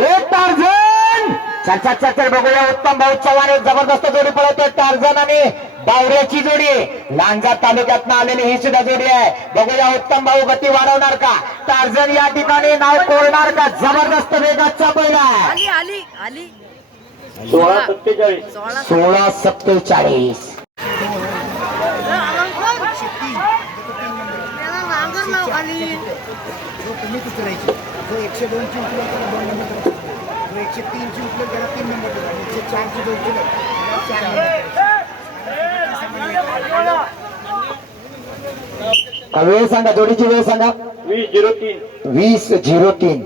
Tarzan! चल चल चल चल बघूया उत्तम भाऊ चव्हाण एक जबरदस्त जोडी पळवते टार्झन आणि बावऱ्याची जोडी. लांजा तालुक्यात आलेली ही सुद्धा जोडी आहे. बघूया उत्तम भाऊ गती वाढवणार का? टार्झन या ठिकाणी नाव कोरणार का? जबरदस्त वेगाचा बैल आहे. आली आली आली. सोळा सत्तेचाळीस. सोळा सत्तेचाळीस. आली जो कमीच उतरायची. जो एकशे दोनची त्याला दोन नंबर करायचे. जो एकशे तीनची त्याला तीन नंबर. एकशे चारची जो त्याला वेळ सांगा जोडीची वेळ सांगा. वीस झिरो तीन. वीस झिरो तीन.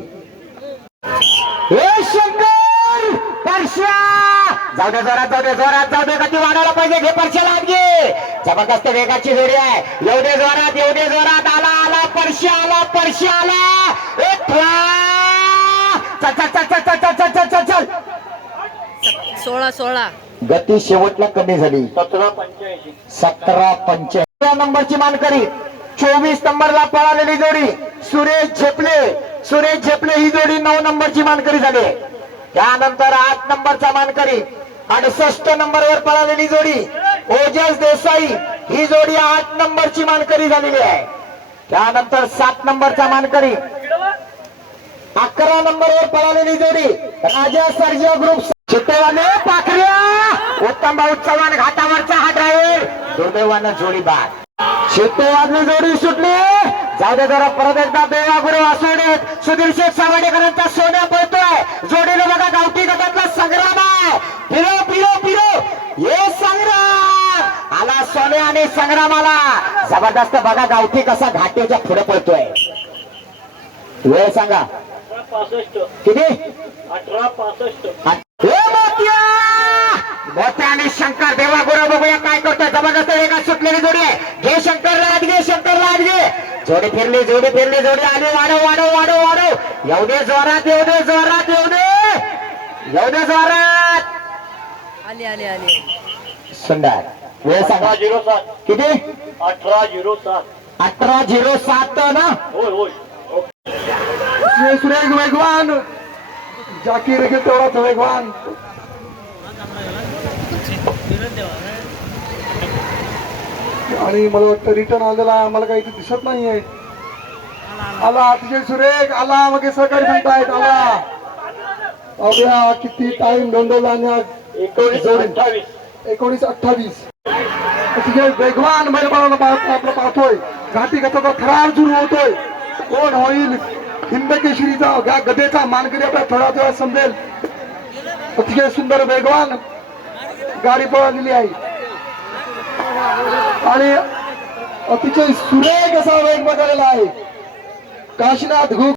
हे शंकर! परश्या! जाऊ दे जोरात जाऊ दे जोरात जाऊ दे गती वाढायला पाहिजे घे परश्याला घे. जबरदस्त वेगाची जोडी आहे. येऊ दे जोरात येऊ दे जोरात. आला आला परश्या आला परश्या आला. एक ठेवा. चल चल चल चल चल चल चल चल. चल सोळा सोळा. गती शेवटला कमी झाली. सतरा पंच्याऐंशी. सतरा नंबरची मानकरी. चोवीस नंबरला पळालेली जोडी. सुरेश झेपले. सुरेश झेपले ही जोडी नऊ नंबरची मानकरी झाली. त्यानंतर आठ नंबरचा मानकरी. अडसष्ट नंबरवर पळालेली जोडी. ओजस देसाई ही जोडी आठ नंबरची मानकरी झालेली आहे. त्यानंतर सात नंबरचा मानकरी. अकरा नंबरवर पळालेली जोडी राजा सर्जा ग्रुप चित्तवाने पाखऱ्या! उत्तम भाऊ चव्हाण घाटावरचा हा ड्रायव्हर दुर्दैवानं जोडी बाद. चित्तेवादली जोडी सुटली. जाऊ दे जरा परत एकदा देवागुरु गुरु सुधीर शेठ सावडेकरांचा सोन्या आणि संग्रामाला. जबरदस्त बघा गावठी कसा घाटेच्या पुढे पळतोय वेळ सांगा. किती? अठरा पासष्ट आणि शंकर देवा गुरु बघूया काय करतोय. जबरदस्त एका सुटलेली जोडी आहे. घे शंकर लाद घे शंकर लाद घे. जोडी फिरली जोडी फिरली जोडी आली. वाढव वाढव वाढव वाढव. येऊ दे जोरात येऊ दे जोरात येऊ दे. येऊ दे जोरात. आली आली आली. सुंदर. वेळ सांगा. झिरो सात. किती? अठरा झिरो सात. अठरा झिरो सात ना? होय होय. सुरेश वेगवान जाकीर तेवढाच वेगवान आणि मला वाटतं रिटर्न आलेला मला काही दिसत नाहीये. आला अतिशय सुरेख. आला मग सहकारी म्हणतायत आला. अभ्या किती टाइम आणि आज एकोणीस. अठ्ठावीस. एकोणीस अठ्ठावीस. अतिशय वेगवान बैलबाळाला पाहतो आपलं पाहतोय घाटी गटाचा थरार सुरू होतोय. कोण होईल? हिंदकेशरीचा या गदेचा मानकरी आपल्या थोड्या समजेल. अतिशय सुंदर वेगवान गाडी पळालेली आहे. आणि अतिशय सुरेख असा वेग बघायला आहे. काशीनाथ घुग